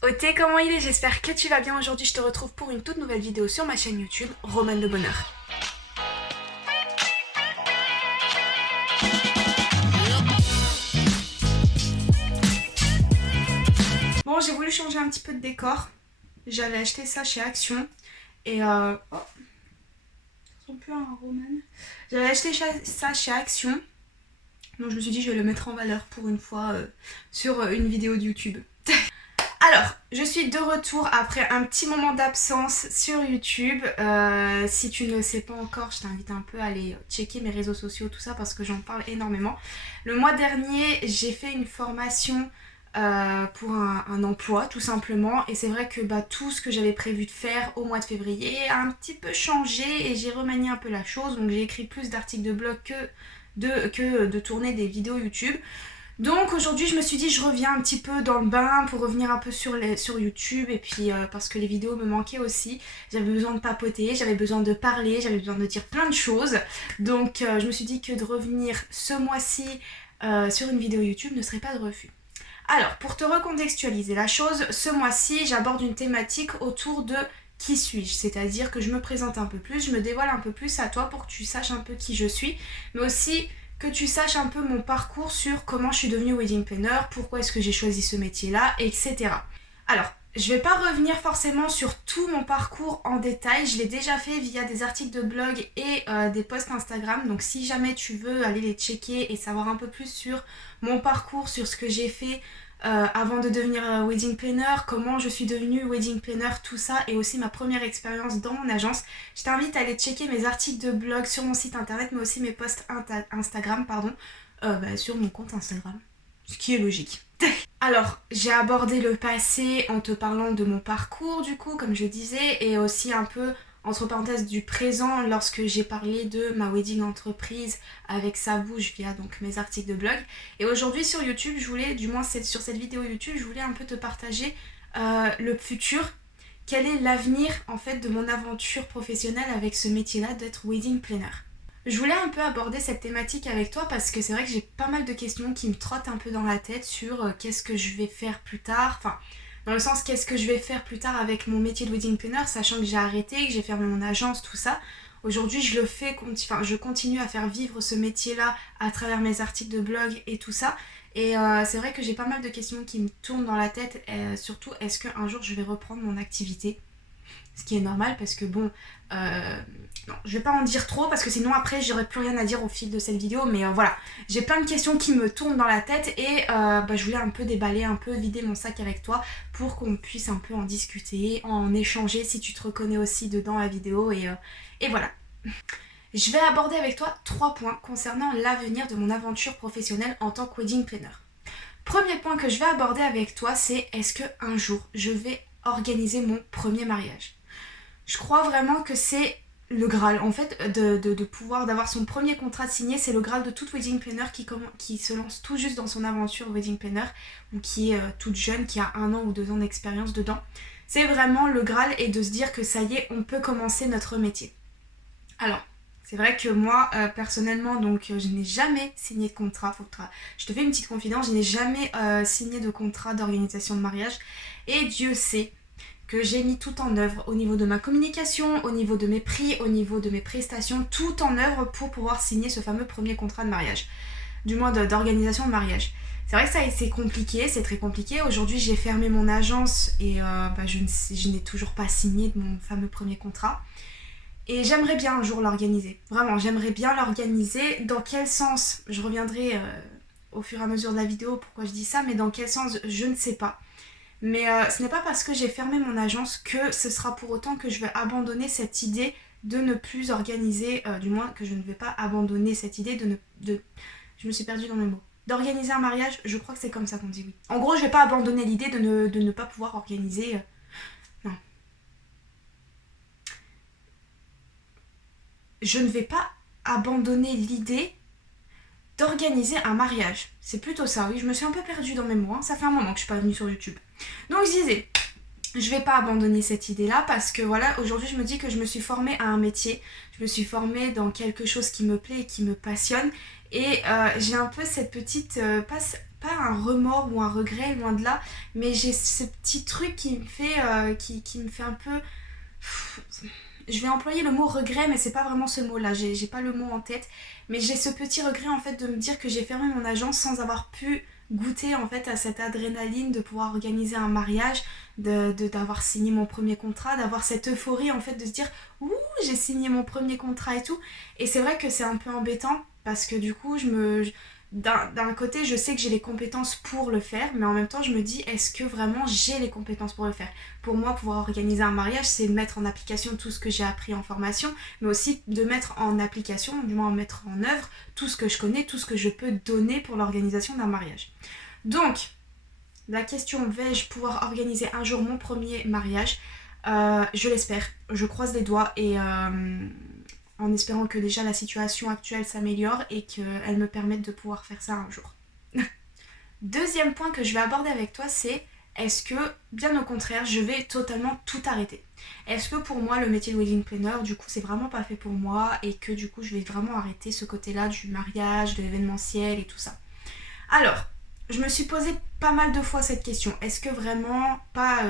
Oté, comment il est? J'espère que tu vas bien. Aujourd'hui, je te retrouve pour une toute nouvelle vidéo sur ma chaîne YouTube, Romane de Bonheur. Bon, j'ai voulu changer un petit peu de décor. J'avais acheté ça chez Action. Et oh, ça ressemble plus à un Romane. J'avais acheté ça chez Action. Donc je me suis dit, je vais le mettre en valeur pour une fois sur une vidéo de YouTube. Alors, je suis de retour après un petit moment d'absence sur YouTube. Si tu ne le sais pas encore, je t'invite un peu à aller checker mes réseaux sociaux, tout ça, parce que j'en parle énormément. Le mois dernier, j'ai fait une formation pour un emploi, tout simplement. Et c'est vrai que tout ce que j'avais prévu de faire au mois de février a un petit peu changé et j'ai remanié un peu la chose. Donc j'ai écrit plus d'articles de blog que de tourner des vidéos YouTube. Donc aujourd'hui je me suis dit je reviens un petit peu dans le bain pour revenir un peu sur YouTube et puis parce que les vidéos me manquaient aussi. J'avais besoin de papoter, j'avais besoin de parler, j'avais besoin de dire plein de choses. Donc je me suis dit que de revenir ce mois-ci sur une vidéo YouTube ne serait pas de refus. Alors pour te recontextualiser la chose, ce mois-ci j'aborde une thématique autour de qui suis-je, c'est-à-dire que je me présente un peu plus, je me dévoile un peu plus à toi pour que tu saches un peu qui je suis, mais aussi que tu saches un peu mon parcours sur comment je suis devenue wedding planner, pourquoi est-ce que j'ai choisi ce métier-là, etc. Alors, je vais pas revenir forcément sur tout mon parcours en détail, je l'ai déjà fait via des articles de blog et des posts Instagram, donc si jamais tu veux aller les checker et savoir un peu plus sur mon parcours, sur ce que j'ai fait avant de devenir wedding planner, comment je suis devenue wedding planner, tout ça, et aussi ma première expérience dans mon agence. Je t'invite à aller checker mes articles de blog sur mon site internet, mais aussi mes posts Instagram, sur mon compte Instagram. Ce qui est logique. Alors, j'ai abordé le passé en te parlant de mon parcours, du coup, comme je disais, et aussi un peu, entre parenthèses, du présent lorsque j'ai parlé de ma wedding entreprise avec sa bouche via donc mes articles de blog. Et aujourd'hui sur YouTube, je voulais, du moins sur cette vidéo YouTube, je voulais un peu te partager le futur. Quel est l'avenir en fait de mon aventure professionnelle avec ce métier-là d'être wedding planner? Je voulais un peu aborder cette thématique avec toi parce que c'est vrai que j'ai pas mal de questions qui me trottent un peu dans la tête sur qu'est-ce que je vais faire plus tard. Enfin, dans le sens qu'est-ce que je vais faire plus tard avec mon métier de wedding planner, sachant que j'ai arrêté, que j'ai fermé mon agence, tout ça. Aujourd'hui, je continue à faire vivre ce métier-là à travers mes articles de blog et tout ça. Et c'est vrai que j'ai pas mal de questions qui me tournent dans la tête. Surtout, est-ce qu'un jour je vais reprendre mon activité? Ce qui est normal parce que bon, non, je vais pas en dire trop parce que sinon après j'aurai plus rien à dire au fil de cette vidéo, mais voilà, j'ai plein de questions qui me tournent dans la tête et je voulais un peu déballer, un peu vider mon sac avec toi pour qu'on puisse un peu en discuter, en échanger si tu te reconnais aussi dedans la vidéo et voilà. Je vais aborder avec toi 3 points concernant l'avenir de mon aventure professionnelle en tant que wedding planner. Premier point que je vais aborder avec toi, c'est est-ce que un jour je vais organiser mon premier mariage? Je crois vraiment que c'est le Graal. En fait, de pouvoir, d'avoir son premier contrat signé, c'est le Graal de toute wedding planner qui se lance tout juste dans son aventure wedding planner ou qui est toute jeune, qui a 1 an ou 2 ans d'expérience dedans. C'est vraiment le Graal et de se dire que ça y est, on peut commencer notre métier. Alors, c'est vrai que moi, personnellement, donc je n'ai jamais signé de contrat. Je te fais une petite confidence, je n'ai jamais signé de contrat d'organisation de mariage. Et Dieu sait que j'ai mis tout en œuvre au niveau de ma communication, au niveau de mes prix, au niveau de mes prestations, tout en œuvre pour pouvoir signer ce fameux premier contrat de mariage, du moins d'organisation de mariage. C'est vrai que c'est compliqué, c'est très compliqué. Aujourd'hui, j'ai fermé mon agence et je n'ai toujours pas signé de mon fameux premier contrat. Et j'aimerais bien un jour l'organiser. Vraiment, j'aimerais bien l'organiser. Dans quel sens? Je reviendrai au fur et à mesure de la vidéo pourquoi je dis ça, mais dans quel sens, je ne sais pas. Mais ce n'est pas parce que j'ai fermé mon agence que ce sera pour autant que je vais abandonner cette idée de ne plus organiser, du moins que je ne vais pas abandonner cette idée je me suis perdue dans mes mots. D'organiser un mariage, je crois que c'est comme ça qu'on dit oui. En gros, je vais pas abandonner l'idée de ne pas pouvoir organiser... non. Je ne vais pas abandonner l'idée d'organiser un mariage. C'est plutôt ça, oui. Je me suis un peu perdue dans mes mots, hein. Ça fait un moment que je suis pas venue sur YouTube. Donc je disais, je vais pas abandonner cette idée-là parce que voilà, aujourd'hui je me dis que je me suis formée à un métier, je me suis formée dans quelque chose qui me plaît et qui me passionne et j'ai un peu cette petite, pas un remords ou un regret, loin de là, mais j'ai ce petit truc qui me fait, qui me fait un peu... Je vais employer le mot regret, mais c'est pas vraiment ce mot-là, j'ai pas le mot en tête, mais j'ai ce petit regret en fait de me dire que j'ai fermé mon agence sans avoir pu goûter en fait à cette adrénaline de pouvoir organiser un mariage, d'avoir signé mon premier contrat, d'avoir cette euphorie en fait de se dire ouh j'ai signé mon premier contrat et tout. Et c'est vrai que c'est un peu embêtant parce que du coup d'un côté je sais que j'ai les compétences pour le faire, mais en même temps je me dis est-ce que vraiment j'ai les compétences pour le faire. Pour moi pouvoir organiser un mariage c'est mettre en application tout ce que j'ai appris en formation, mais aussi de mettre en application, du moins mettre en œuvre tout ce que je connais, tout ce que je peux donner pour l'organisation d'un mariage. Donc la question vais-je pouvoir organiser un jour mon premier mariage? Je l'espère, je croise les doigts et en espérant que déjà la situation actuelle s'améliore et qu'elle me permette de pouvoir faire ça un jour. Deuxième point que je vais aborder avec toi, c'est est-ce que, bien au contraire, je vais totalement tout arrêter? Est-ce que pour moi, le métier de wedding planner, du coup, c'est vraiment pas fait pour moi et que du coup, je vais vraiment arrêter ce côté-là du mariage, de l'événementiel et tout ça? Alors, je me suis posé pas mal de fois cette question. Est-ce que vraiment, pas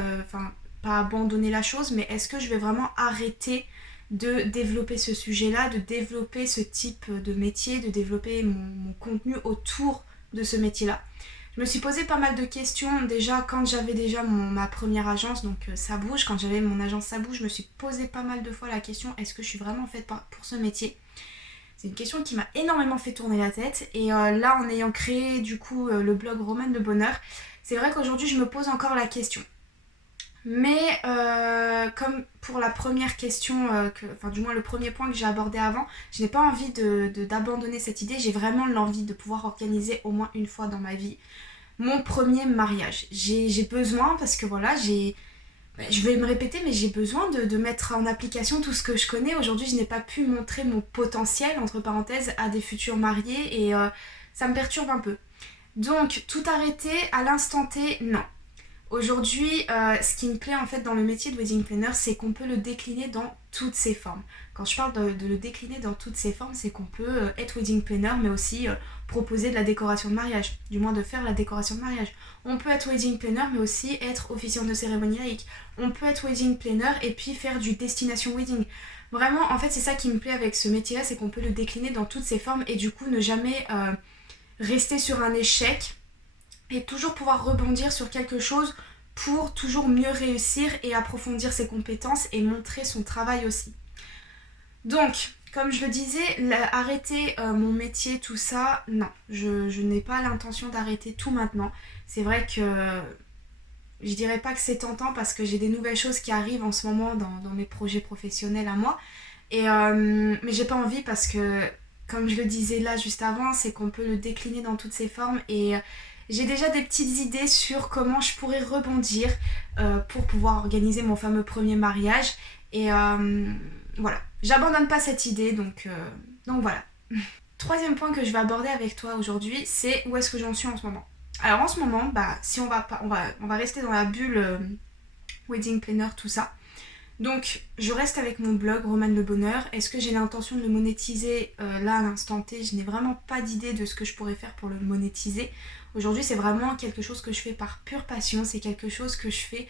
abandonner la chose, mais est-ce que je vais vraiment arrêter de développer ce sujet-là, de développer ce type de métier, de développer mon contenu autour de ce métier-là? Je me suis posé pas mal de questions déjà quand j'avais déjà ma première agence, donc ça bouge, quand j'avais mon agence ça bouge, je me suis posé pas mal de fois la question est-ce que je suis vraiment faite pour ce métier? C'est une question qui m'a énormément fait tourner la tête et là en ayant créé du coup le blog Romane Le Bonheur, c'est vrai qu'aujourd'hui je me pose encore la question. Mais comme pour la première question, enfin du moins le premier point que j'ai abordé avant, je n'ai pas envie d'abandonner cette idée, j'ai vraiment l'envie de pouvoir organiser au moins une fois dans ma vie mon premier mariage. J'ai besoin parce que voilà, je vais me répéter, mais j'ai besoin de mettre en application tout ce que je connais. Aujourd'hui, je n'ai pas pu montrer mon potentiel, entre parenthèses, à des futurs mariés et ça me perturbe un peu. Donc, tout arrêter à l'instant T, non. Aujourd'hui, ce qui me plaît en fait dans le métier de wedding planner, c'est qu'on peut le décliner dans toutes ses formes. Quand je parle de le décliner dans toutes ses formes, c'est qu'on peut être wedding planner, mais aussi proposer de la décoration de mariage, du moins de faire la décoration de mariage. On peut être wedding planner, mais aussi être officiant de cérémonie laïque. On peut être wedding planner et puis faire du destination wedding. Vraiment, en fait, c'est ça qui me plaît avec ce métier-là, c'est qu'on peut le décliner dans toutes ses formes et du coup ne jamais rester sur un échec et toujours pouvoir rebondir sur quelque chose pour toujours mieux réussir et approfondir ses compétences et montrer son travail aussi. Donc, comme je le disais, arrêter mon métier, tout ça, non, je n'ai pas l'intention d'arrêter tout maintenant. C'est vrai que je dirais pas que c'est tentant parce que j'ai des nouvelles choses qui arrivent en ce moment dans mes projets professionnels à moi. Mais j'ai pas envie parce que, comme je le disais là juste avant, c'est qu'on peut le décliner dans toutes ses formes et j'ai déjà des petites idées sur comment je pourrais rebondir pour pouvoir organiser mon fameux premier mariage. Et voilà, j'abandonne pas cette idée, donc voilà. Troisième point que je vais aborder avec toi aujourd'hui, c'est où est-ce que j'en suis en ce moment. Alors en ce moment, si on va rester dans la bulle wedding planner, tout ça. Donc je reste avec mon blog Romane Le Bonheur. Est-ce que j'ai l'intention de le monétiser là à l'instant T? Je n'ai vraiment pas d'idée de ce que je pourrais faire pour le monétiser. Aujourd'hui c'est vraiment quelque chose que je fais par pure passion, c'est quelque chose que je fais...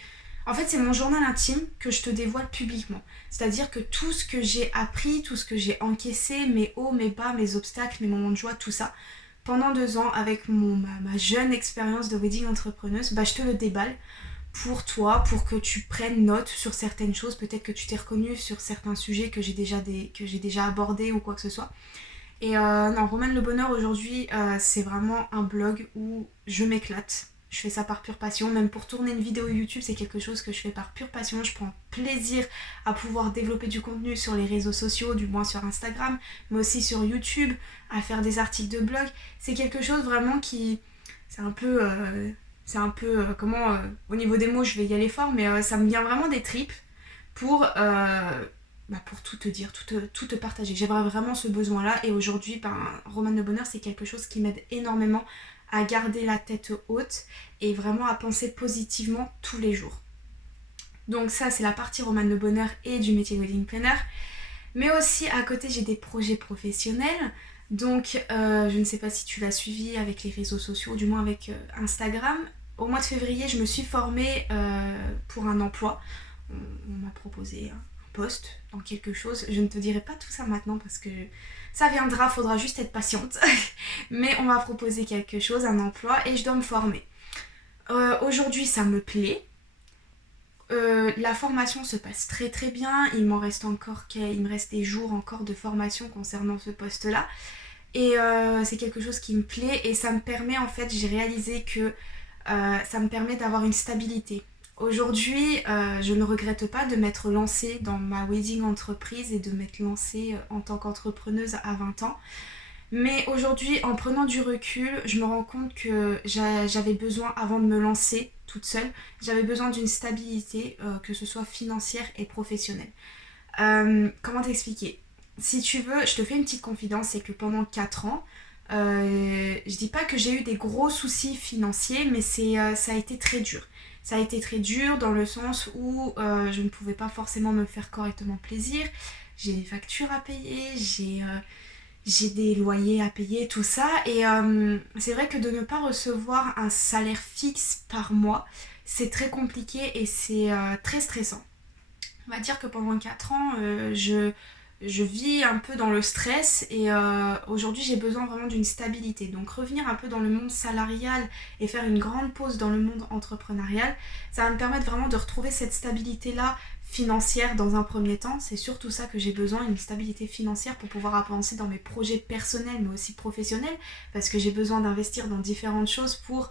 En fait c'est mon journal intime que je te dévoile publiquement. C'est-à-dire que tout ce que j'ai appris, tout ce que j'ai encaissé, mes hauts, mes bas, mes obstacles, mes moments de joie, tout ça, pendant 2 ans avec ma jeune expérience de wedding entrepreneuse, je te le déballe pour toi, pour que tu prennes note sur certaines choses, peut-être que tu t'es reconnue sur certains sujets que j'ai déjà abordés ou quoi que ce soit. Et non, Romane Le Bonheur aujourd'hui, c'est vraiment un blog où je m'éclate. Je fais ça par pure passion, même pour tourner une vidéo YouTube, c'est quelque chose que je fais par pure passion. Je prends plaisir à pouvoir développer du contenu sur les réseaux sociaux, du moins sur Instagram, mais aussi sur YouTube, à faire des articles de blog. C'est quelque chose vraiment qui... C'est un peu... au niveau des mots je vais y aller fort, mais ça me vient vraiment des tripes pour tout te dire, tout te partager. J'ai vraiment ce besoin là et aujourd'hui Romane Le Bonheur c'est quelque chose qui m'aide énormément à garder la tête haute et vraiment à penser positivement tous les jours. Donc ça c'est la partie Romane Le Bonheur et du métier de wedding planner. Mais aussi à côté j'ai des projets professionnels. Donc je ne sais pas si tu l'as suivi avec les réseaux sociaux, ou du moins avec Instagram. Au mois de février, je me suis formée pour un emploi. On m'a proposé un poste dans quelque chose. Je ne te dirai pas tout ça maintenant parce que ça viendra, faudra juste être patiente. Mais on m'a proposé quelque chose, un emploi, et je dois me former. Aujourd'hui, ça me plaît. La formation se passe très très bien. Il me reste des jours encore de formation concernant ce poste-là. Et c'est quelque chose qui me plaît et ça me permet, en fait, j'ai réalisé que ça me permet d'avoir une stabilité. Aujourd'hui, je ne regrette pas de m'être lancée dans ma wedding entreprise et de m'être lancée en tant qu'entrepreneuse à 20 ans. Mais aujourd'hui, en prenant du recul, je me rends compte que j'avais besoin, avant de me lancer toute seule, j'avais besoin d'une stabilité, que ce soit financière et professionnelle. Comment t'expliquer? Si tu veux, je te fais une petite confidence, c'est que pendant 4 ans, je dis pas que j'ai eu des gros soucis financiers, mais ça a été très dur. Ça a été très dur dans le sens où je ne pouvais pas forcément me faire correctement plaisir. J'ai des factures à payer, j'ai des loyers à payer, tout ça. Et c'est vrai que de ne pas recevoir un salaire fixe par mois, c'est très compliqué et c'est très stressant. On va dire que pendant 4 ans, je vis un peu dans le stress et aujourd'hui j'ai besoin vraiment d'une stabilité. Donc revenir un peu dans le monde salarial et faire une grande pause dans le monde entrepreneurial, ça va me permettre vraiment de retrouver cette stabilité-là financière dans un premier temps. C'est surtout ça que j'ai besoin, une stabilité financière pour pouvoir avancer dans mes projets personnels mais aussi professionnels parce que j'ai besoin d'investir dans différentes choses pour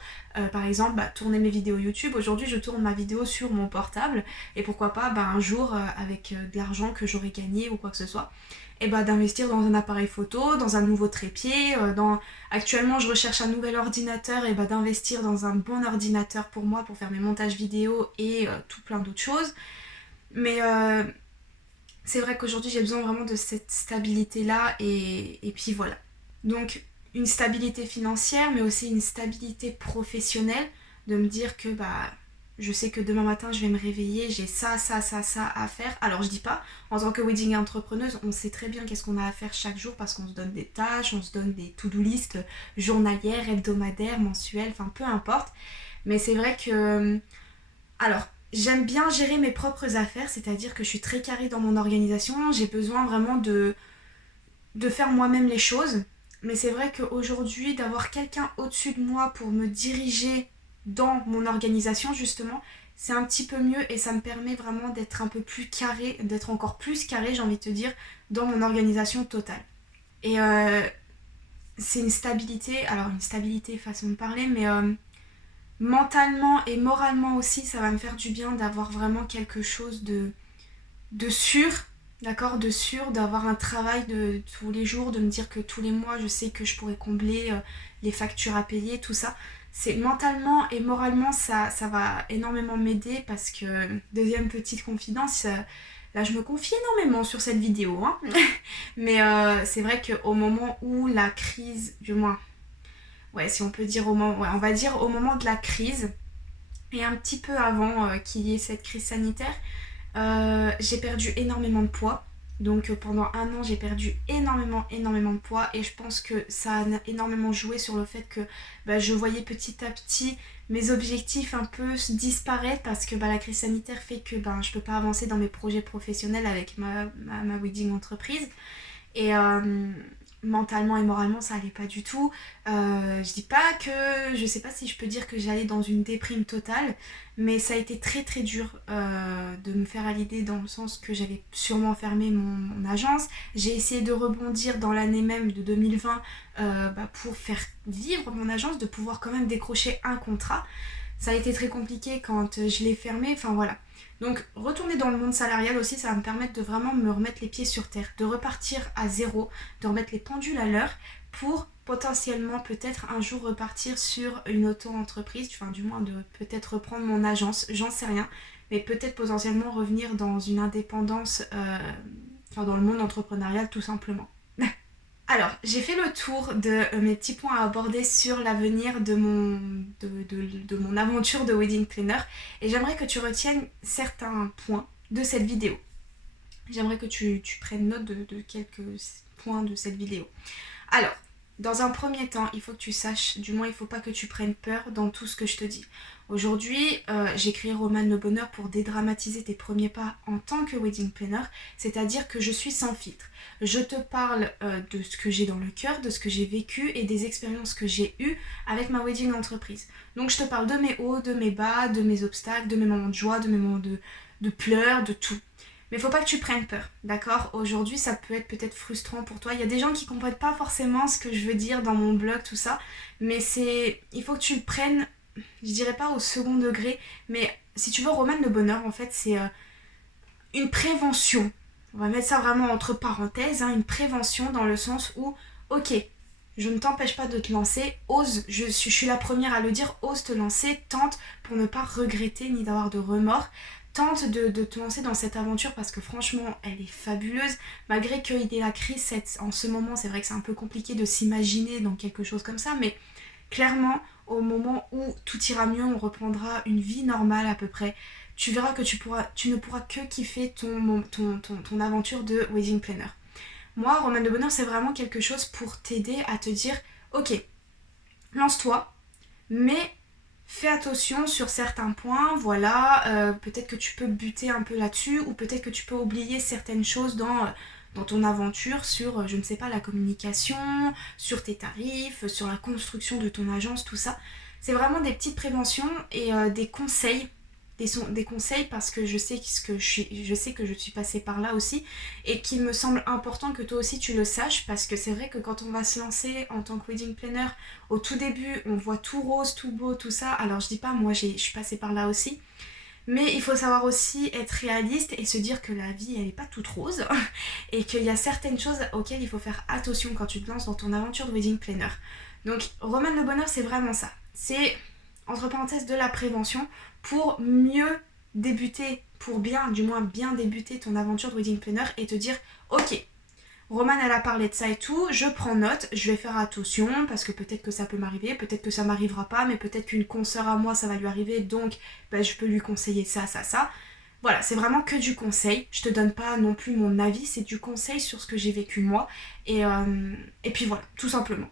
par exemple tourner mes vidéos YouTube. Aujourd'hui je tourne ma vidéo sur mon portable et pourquoi pas un jour avec de l'argent que j'aurais gagné ou quoi que ce soit et d'investir dans un appareil photo, dans un nouveau trépied, actuellement je recherche un nouvel ordinateur et d'investir dans un bon ordinateur pour moi pour faire mes montages vidéo et tout plein d'autres choses. Mais c'est vrai qu'aujourd'hui j'ai besoin vraiment de cette stabilité là et puis voilà. Donc une stabilité financière mais aussi une stabilité professionnelle, de me dire que je sais que demain matin je vais me réveiller, j'ai ça à faire. Alors je dis pas, en tant que wedding entrepreneuse, on sait très bien qu'est-ce qu'on a à faire chaque jour parce qu'on se donne des tâches, on se donne des to-do list journalières, hebdomadaires, mensuelles, enfin peu importe. Mais c'est vrai que... Alors, j'aime bien gérer mes propres affaires, c'est-à-dire que je suis très carrée dans mon organisation, j'ai besoin vraiment de faire moi-même les choses. Mais c'est vrai qu'aujourd'hui, d'avoir quelqu'un au-dessus de moi pour me diriger dans mon organisation, justement, c'est un petit peu mieux et ça me permet vraiment d'être un peu plus carré, d'être encore plus carré, j'ai envie de te dire, dans mon organisation totale. Et c'est une stabilité, alors une stabilité façon de parler, mais mentalement et moralement aussi, ça va me faire du bien d'avoir vraiment quelque chose de sûr, d'accord, de sûr, d'avoir un travail de tous les jours, de me dire que tous les mois, je sais que je pourrais combler les factures à payer, tout ça. C'est mentalement et moralement, ça va énormément m'aider parce que, deuxième petite confidence, là je me confie énormément sur cette vidéo, hein. Mais c'est vrai qu'au moment où la crise, du moins, ouais, si on peut dire au moment, ouais, on va dire au moment de la crise, et un petit peu avant qu'il y ait cette crise sanitaire, j'ai perdu énormément de poids. Donc pendant un an, j'ai perdu énormément de poids et je pense que ça a énormément joué sur le fait que je voyais petit à petit mes objectifs un peu disparaître parce que la crise sanitaire fait que je peux pas avancer dans mes projets professionnels avec ma wedding entreprise. Et mentalement et moralement ça allait pas du tout. Je dis pas que, je sais pas si je peux dire que j'allais dans une déprime totale, mais ça a été très très dur de me faire à l'idée dans le sens que j'avais sûrement fermé mon agence. J'ai essayé de rebondir dans l'année même de 2020 pour faire vivre mon agence, de pouvoir quand même décrocher un contrat. Ça a été très compliqué quand je l'ai fermé, enfin voilà. Donc retourner dans le monde salarial aussi, ça va me permettre de vraiment me remettre les pieds sur terre, de repartir à zéro, de remettre les pendules à l'heure pour potentiellement peut-être un jour repartir sur une auto-entreprise, enfin du moins de peut-être reprendre mon agence, j'en sais rien, mais peut-être potentiellement revenir dans une indépendance, dans le monde entrepreneurial tout simplement. Alors, j'ai fait le tour de mes petits points à aborder sur l'avenir de mon aventure de wedding planner et j'aimerais que tu retiennes certains points de cette vidéo. J'aimerais que tu prennes note de quelques points de cette vidéo. Alors, dans un premier temps, il faut que tu saches, du moins il ne faut pas que tu prennes peur dans tout ce que je te dis. Aujourd'hui, j'ai créé Romane le Bonheur pour dédramatiser tes premiers pas en tant que wedding planner, c'est-à-dire que je suis sans filtre. Je te parle de ce que j'ai dans le cœur, de ce que j'ai vécu et des expériences que j'ai eues avec ma wedding entreprise. Donc je te parle de mes hauts, de mes bas, de mes obstacles, de mes moments de joie, de mes moments de pleurs, de tout. Mais faut pas que tu prennes peur, d'accord? Aujourd'hui, ça peut être peut-être frustrant pour toi. Il y a des gens qui comprennent pas forcément ce que je veux dire dans mon blog, tout ça. Mais il faut que tu le prennes, je dirais pas au second degré, mais si tu veux, Romane le Bonheur, en fait, c'est une prévention. On va mettre ça vraiment entre parenthèses, hein, une prévention dans le sens où, ok, je ne t'empêche pas de te lancer, ose, je suis la première à le dire, ose te lancer, tente pour ne pas regretter ni d'avoir de remords. Tente de te lancer dans cette aventure parce que franchement, elle est fabuleuse. Malgré qu'il y ait la crise en ce moment, c'est vrai que c'est un peu compliqué de s'imaginer dans quelque chose comme ça, mais clairement, au moment où tout ira mieux, on reprendra une vie normale à peu près. Tu verras que tu ne pourras que kiffer ton aventure de wedding planner. Moi, Romane de Bonheur, c'est vraiment quelque chose pour t'aider à te dire, ok, lance-toi, mais fais attention sur certains points, voilà, peut-être que tu peux buter un peu là-dessus, ou peut-être que tu peux oublier certaines choses dans ton aventure sur, je ne sais pas, la communication, sur tes tarifs, sur la construction de ton agence, tout ça. C'est vraiment des petites préventions et des conseils. Des conseils parce que je sais que je suis passée par là aussi et qu'il me semble important que toi aussi tu le saches parce que c'est vrai que quand on va se lancer en tant que wedding planner, au tout début on voit tout rose, tout beau, tout ça. Alors je dis pas, moi je suis passée par là aussi. Mais il faut savoir aussi être réaliste et se dire que la vie elle est pas toute rose et qu'il y a certaines choses auxquelles il faut faire attention quand tu te lances dans ton aventure de wedding planner. Donc Romane le Bonheur c'est vraiment ça. C'est entre parenthèses de la prévention pour mieux débuter, pour du moins bien débuter ton aventure de wedding planner et te dire ok, Romane elle a parlé de ça et tout, je prends note, je vais faire attention parce que peut-être que ça peut m'arriver, peut-être que ça m'arrivera pas, mais peut-être qu'une consoeur à moi ça va lui arriver donc je peux lui conseiller ça, ça, ça. Voilà, c'est vraiment que du conseil, je te donne pas non plus mon avis, c'est du conseil sur ce que j'ai vécu moi et puis voilà, tout simplement.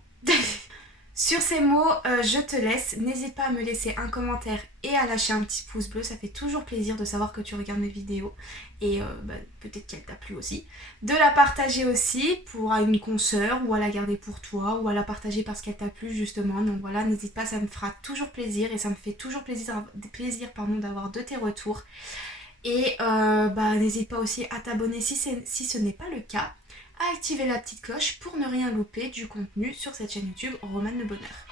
Sur ces mots, je te laisse. N'hésite pas à me laisser un commentaire et à lâcher un petit pouce bleu. Ça fait toujours plaisir de savoir que tu regardes mes vidéos. Et peut-être qu'elle t'a plu aussi. De la partager aussi pour une consoeur ou à la garder pour toi ou à la partager parce qu'elle t'a plu justement. Donc voilà, n'hésite pas, ça me fera toujours plaisir et ça me fait toujours plaisir d'avoir de tes retours. Et n'hésite pas aussi à t'abonner si ce n'est pas le cas, à activer la petite cloche pour ne rien louper du contenu sur cette chaîne YouTube Romane le Bonheur.